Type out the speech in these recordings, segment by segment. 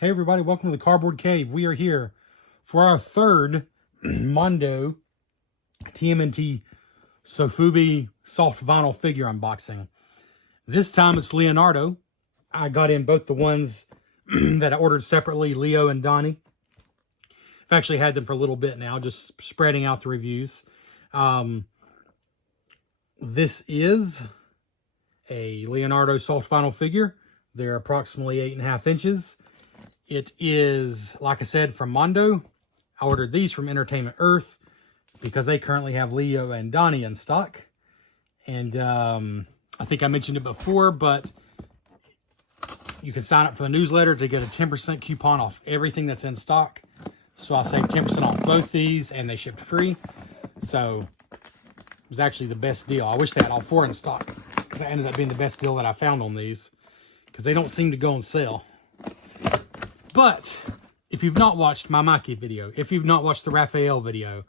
Hey everybody, welcome to the Cardboard Cave. We are here for our third Mondo TMNT Sofubi soft vinyl figure unboxing. This time it's Leonardo. I got in both the ones that I ordered separately, Leo and Donnie. I've actually had them for a little bit now, just spreading out the reviews. This is a Leonardo soft vinyl figure. They're approximately 8.5 inches. It is, like I said, from Mondo. I ordered these from Entertainment Earth because they currently have Leo and Donnie in stock. And I think I mentioned it before, but you can sign up for the newsletter to get a 10% coupon off everything that's in stock. So I saved 10% off both these, and they shipped free. So it was actually the best deal. I wish they had all four in stock, because that ended up being the best deal that I found on these, because they don't seem to go on sale. But if you've not watched my Mikey video, if you've not watched the Raphael video,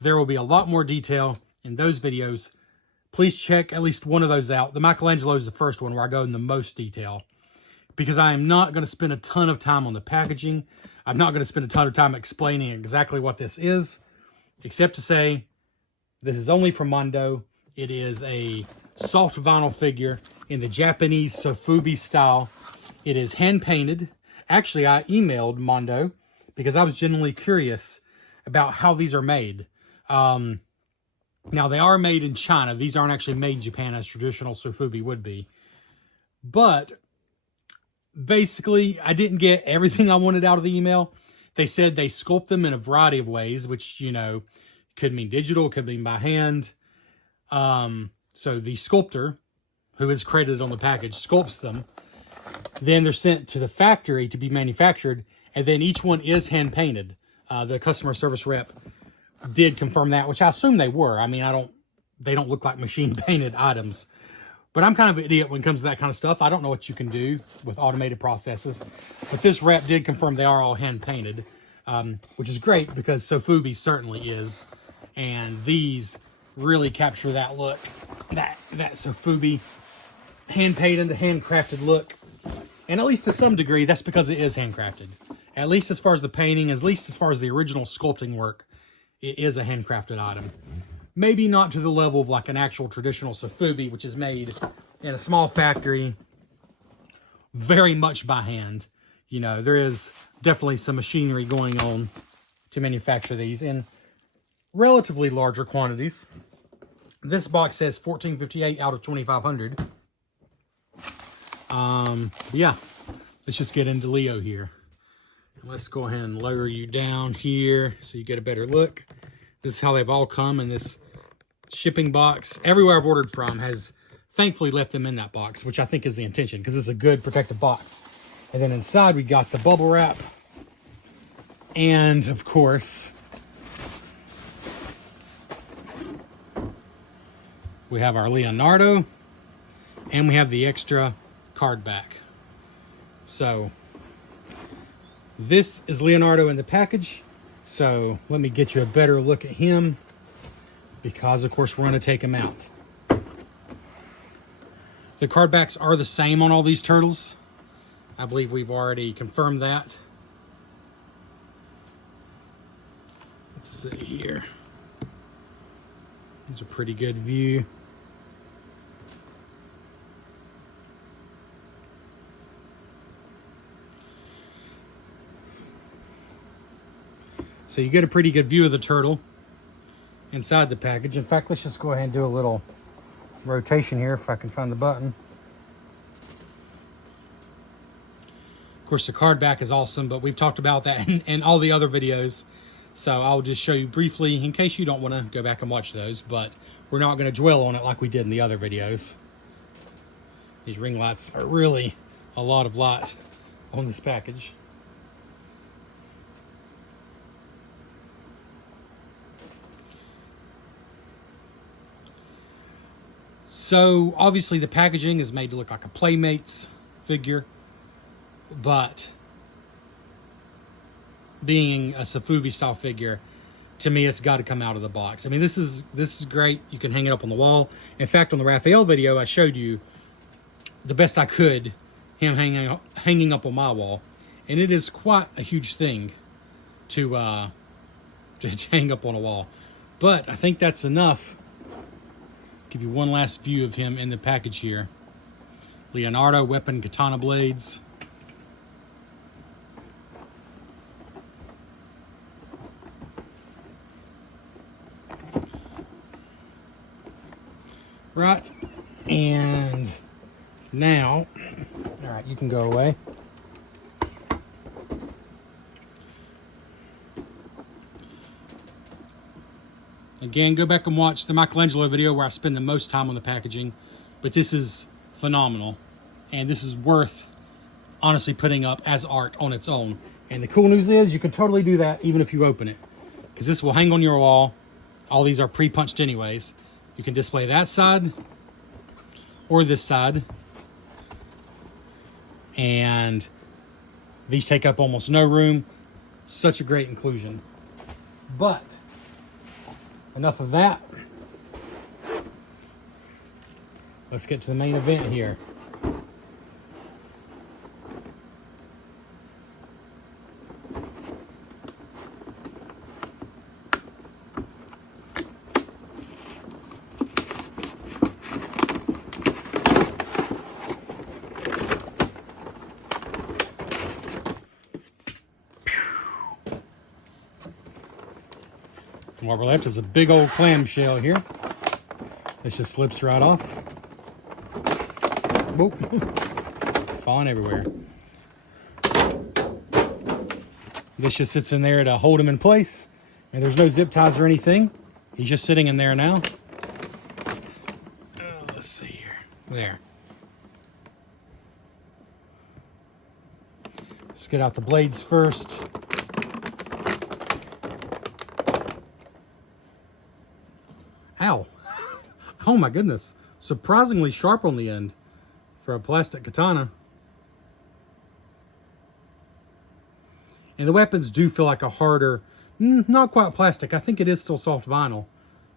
there will be a lot more detail in those videos. Please check at least one of those out. The Michelangelo is the first one where I go in the most detail, because I am not going to spend a ton of time on the packaging. I'm not going to spend a ton of time explaining exactly what this is, except to say this is only from Mondo. It is a soft vinyl figure in the Japanese Sofubi style. It is hand painted. Actually, I emailed Mondo because I was genuinely curious about how these are made. Now, they are made in China. These aren't actually made in Japan as traditional Sofubi would be. But basically, I didn't get everything I wanted out of the email. They said they sculpt them in a variety of ways, which, you know, could mean digital, could mean by hand. So the sculptor, who is credited on the package, sculpts them. Then they're sent to the factory to be manufactured, and then each one is hand painted. The customer service rep did confirm that, which I assume they were. I mean, they don't look like machine painted items. But I'm kind of an idiot when it comes to that kind of stuff. I don't know what you can do with automated processes. But this rep did confirm they are all hand painted, which is great because Sofubi certainly is. And these really capture that look, that Sofubi hand painted, the handcrafted look. And at least to some degree, that's because it is handcrafted. At least as far as the painting, at least as far as the original sculpting work, it is a handcrafted item. Maybe not to the level of like an actual traditional Sofubi, which is made in a small factory, very much by hand. You know, there is definitely some machinery going on to manufacture these in relatively larger quantities. This box says 1458 out of 2500. Yeah, let's just get into Leo here. Let's go ahead and lower you down here so you get a better look. This is how they've all come in this shipping box. Everywhere I've ordered from has thankfully left them in that box, which I think is the intention because it's a good protective box. And then inside we got the bubble wrap. And of course, we have our Leonardo, and we have the extra card back. So this is Leonardo in the package. So let me get you a better look at him, because of course we're going to take him out. The card backs are the same on all these turtles. I believe we've already confirmed that. Let's see here. It's a pretty good view. So you get a pretty good view of the turtle inside the package. In fact, let's just go ahead and do a little rotation here if I can find the button. Of course, the card back is awesome, but we've talked about that in all the other videos. So I'll just show you briefly in case you don't want to go back and watch those, but we're not going to dwell on it like we did in the other videos. These ring lights are really a lot of light on this package. So obviously the packaging is made to look like a Playmates figure, but being a Sofubi style figure, to me, it's got to come out of the box. I mean, this is great. You can hang it up on the wall. In fact, on the Raphael video, I showed you the best I could him hanging up on my wall. And it is quite a huge thing to hang up on a wall. But I think that's enough. Give you one last view of him in the package here. Leonardo weapon katana blades. Right, and now, all right, you can go away. Again, go back and watch the Michelangelo video where I spend the most time on the packaging, but this is phenomenal, and this is worth honestly putting up as art on its own. And the cool news is you can totally do that even if you open it, because this will hang on your wall. All these are pre-punched anyways. You can display that side or this side. And these take up almost no room. Such a great inclusion. But enough of that. Let's get to the main event here. What we're left is a big old clamshell here. This just slips right off. Whoa. Falling everywhere. This just sits in there to hold him in place. And there's no zip ties or anything. He's just sitting in there now. Let's see here. There. Let's get out the blades first. Ow. Oh my goodness. Surprisingly sharp on the end for a plastic katana. And the weapons do feel like a harder, not quite plastic. I think it is still soft vinyl,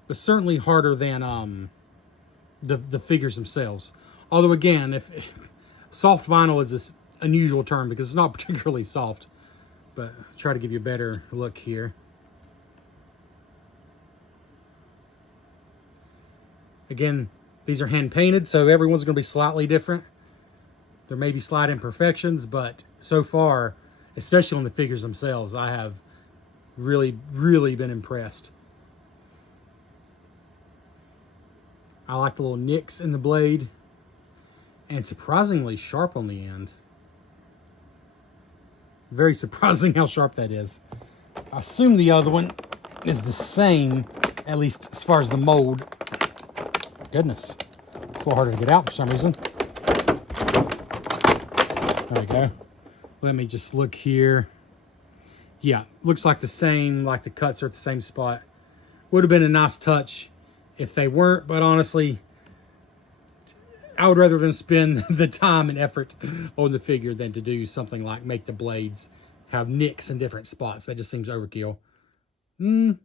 but certainly harder than the figures themselves. Although again, if soft vinyl is this unusual term because it's not particularly soft, but try to give you a better look here. Again, these are hand painted, so everyone's going to be slightly different. There may be slight imperfections, but so far, especially on the figures themselves, I have really, really been impressed. I like the little nicks in the blade, and surprisingly sharp on the end. Very surprising how sharp that is. I assume the other one is the same, at least as far as the mold. Goodness, it's a little harder to get out for some reason. There we go. Let me just look here. Yeah, looks like the same, like the cuts are at the same spot. Would have been a nice touch if they weren't, but honestly, I would rather than spend the time and effort on the figure than to do something like make the blades have nicks in different spots. That just seems overkill. That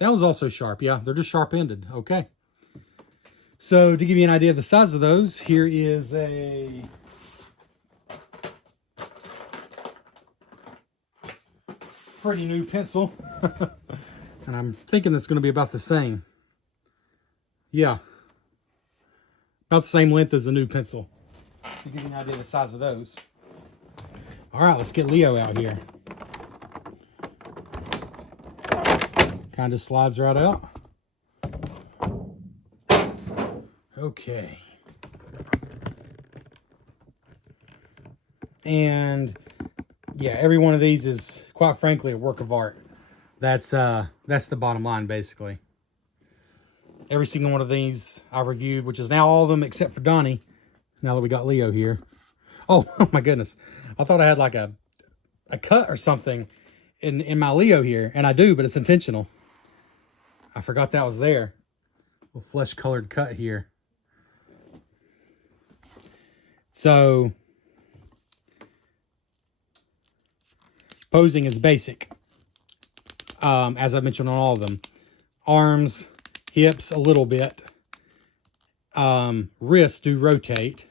was also sharp. Yeah, they're just sharp-ended. Okay. So to give you an idea of the size of those, here is a pretty new pencil. And I'm thinking it's going to be about the same. Yeah. About the same length as the new pencil. To give you an idea of the size of those. All right, let's get Leo out here. Kind of slides right out. Okay. And yeah, every one of these is quite frankly a work of art. That's the bottom line basically. Every single one of these I reviewed, which is now all of them except for Donnie, now that we got Leo here. Oh my goodness. I thought I had like a cut or something in my Leo here, and I do, but it's intentional. I forgot that was there. A little flesh colored cut here. So, posing is basic, as I mentioned on all of them. Arms, hips a little bit. Wrists do rotate,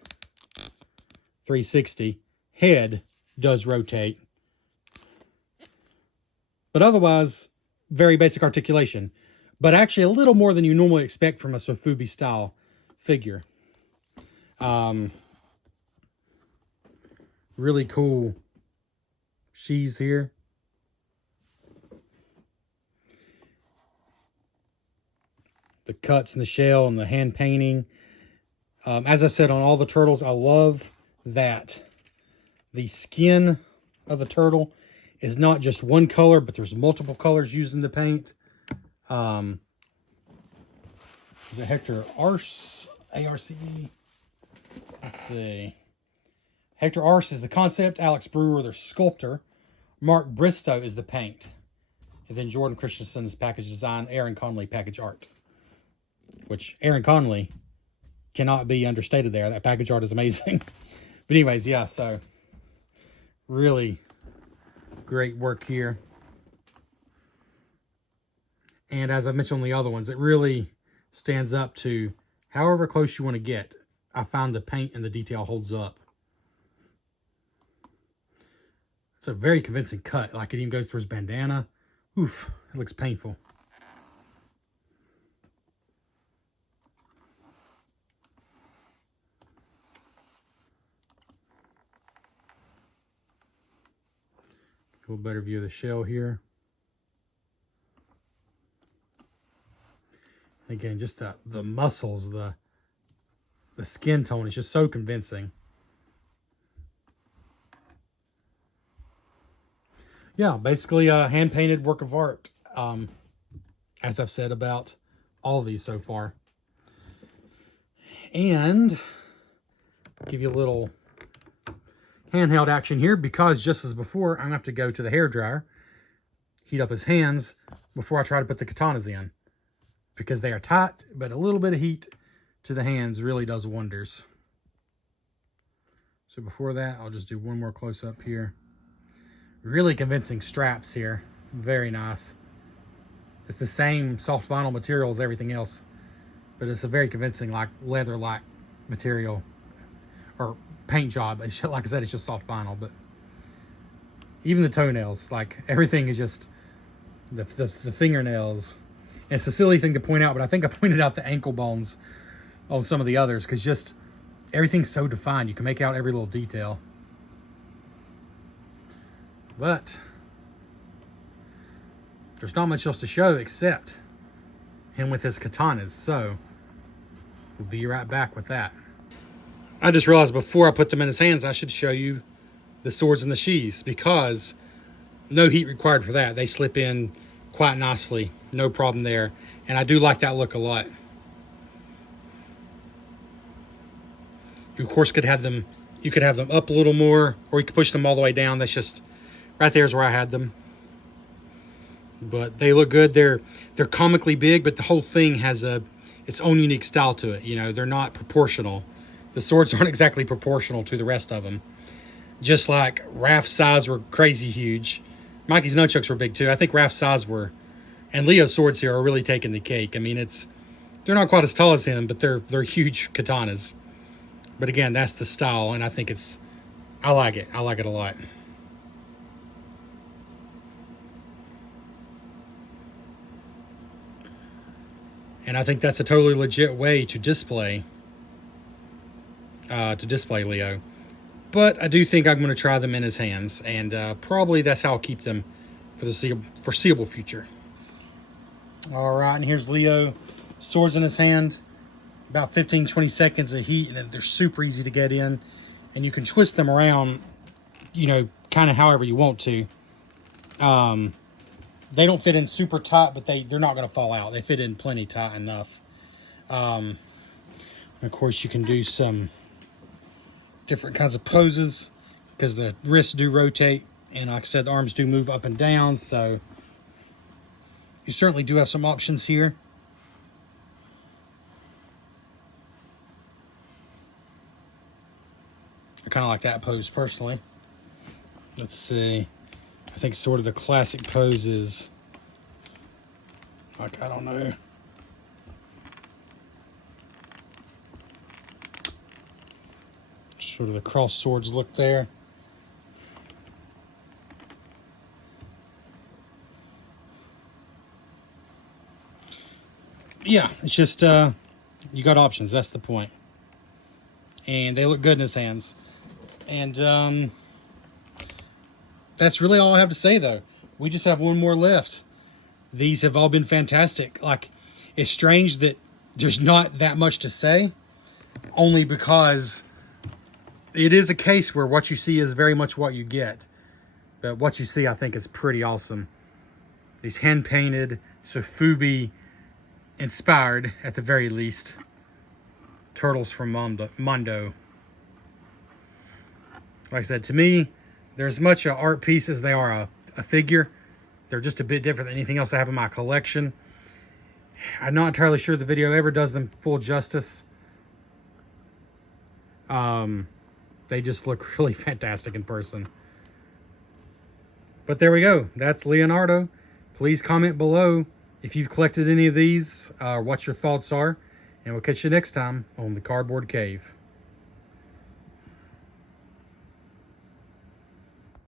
360. Head does rotate. But otherwise, very basic articulation. But actually a little more than you normally expect from a Sofubi style figure. Really cool sheaths here. The cuts in the shell and the hand painting. As I said on all the turtles, I love that the skin of the turtle is not just one color, but there's multiple colors used in the paint. Is it Hector Arce? A-R-C-E? Let's see. Hector Arce is the concept. Alex Brewer, the sculptor. Mark Bristow is the paint. And then Jordan Christensen's package design. Aaron Conley, package art. Which, Aaron Conley cannot be understated there. That package art is amazing. But anyways, yeah, so really great work here. And as I mentioned on the other ones, it really stands up to however close you want to get. I find the paint and the detail holds up. It's a very convincing cut. Like it even goes through his bandana. Oof, it looks painful. A little better view of the shell here. Again, just the muscles, the skin tone is just so convincing. Yeah, basically a hand-painted work of art, as I've said about all of these so far. And give you a little handheld action here, because just as before, I'm going to have to go to the hairdryer, heat up his hands before I try to put the katanas in. Because they are tight, but a little bit of heat to the hands really does wonders. So before that, I'll just do one more close-up here. Really convincing straps here. Very nice. It's the same soft vinyl material as everything else, but it's a very convincing, like, leather-like material. Or paint job. It's, like I said, it's just soft vinyl, but even the toenails, like, everything is just the fingernails. It's a silly thing to point out, but I think I pointed out the ankle bones on some of the others, because just everything's so defined. You can make out every little detail. But there's not much else to show except him with his katanas, so we'll be right back with that. I just realized before I put them in his hands, I should show you the swords and the sheaths, because no heat required for that. They slip in quite nicely, no problem there, and I do like that look a lot. You of course could have them, you could have them up a little more, or you could push them all the way down. That's just right there is where I had them. But they look good. They're comically big, but the whole thing has its own unique style to it. You know, they're not proportional. The swords aren't exactly proportional to the rest of them. Just like Raph's size were crazy huge. Mikey's nunchucks were big too. I think Raph's size were, and Leo's swords here are really taking the cake. I mean, they're not quite as tall as him, but they're huge katanas. But again, that's the style, and I think I like it. I like it a lot. And I think that's a totally legit way to display Leo. But I do think I'm going to try them in his hands, and probably that's how I'll keep them for the foreseeable future. All right, and here's Leo, swords in his hand, about 15-20 seconds of heat, and they're super easy to get in, and you can twist them around, you know, kind of however you want to. They don't fit in super tight, but they're not going to fall out. They fit in plenty tight enough. Of course, you can do some different kinds of poses, because the wrists do rotate, and like I said, the arms do move up and down, so you certainly do have some options here. I kind of like that pose personally. Let's see. I think sort of the classic pose is, like, I don't know. Sort of the cross swords look there. yeah, it's just you got options. That's the point. And they look good in his hands. And that's really all I have to say, though. We just have one more left. These have all been fantastic. Like, it's strange that there's not that much to say, only because it is a case where what you see is very much what you get. But what you see, I think, is pretty awesome. These hand-painted, Sofubi inspired, at the very least, turtles from Mondo. Like I said, to me, they're as much an art piece as they are a figure. They're just a bit different than anything else I have in my collection. I'm not entirely sure the video ever does them full justice. They just look really fantastic in person. But there we go. That's Leonardo. Please comment below if you've collected any of these, what your thoughts are. And we'll catch you next time on the Cardboard Cave.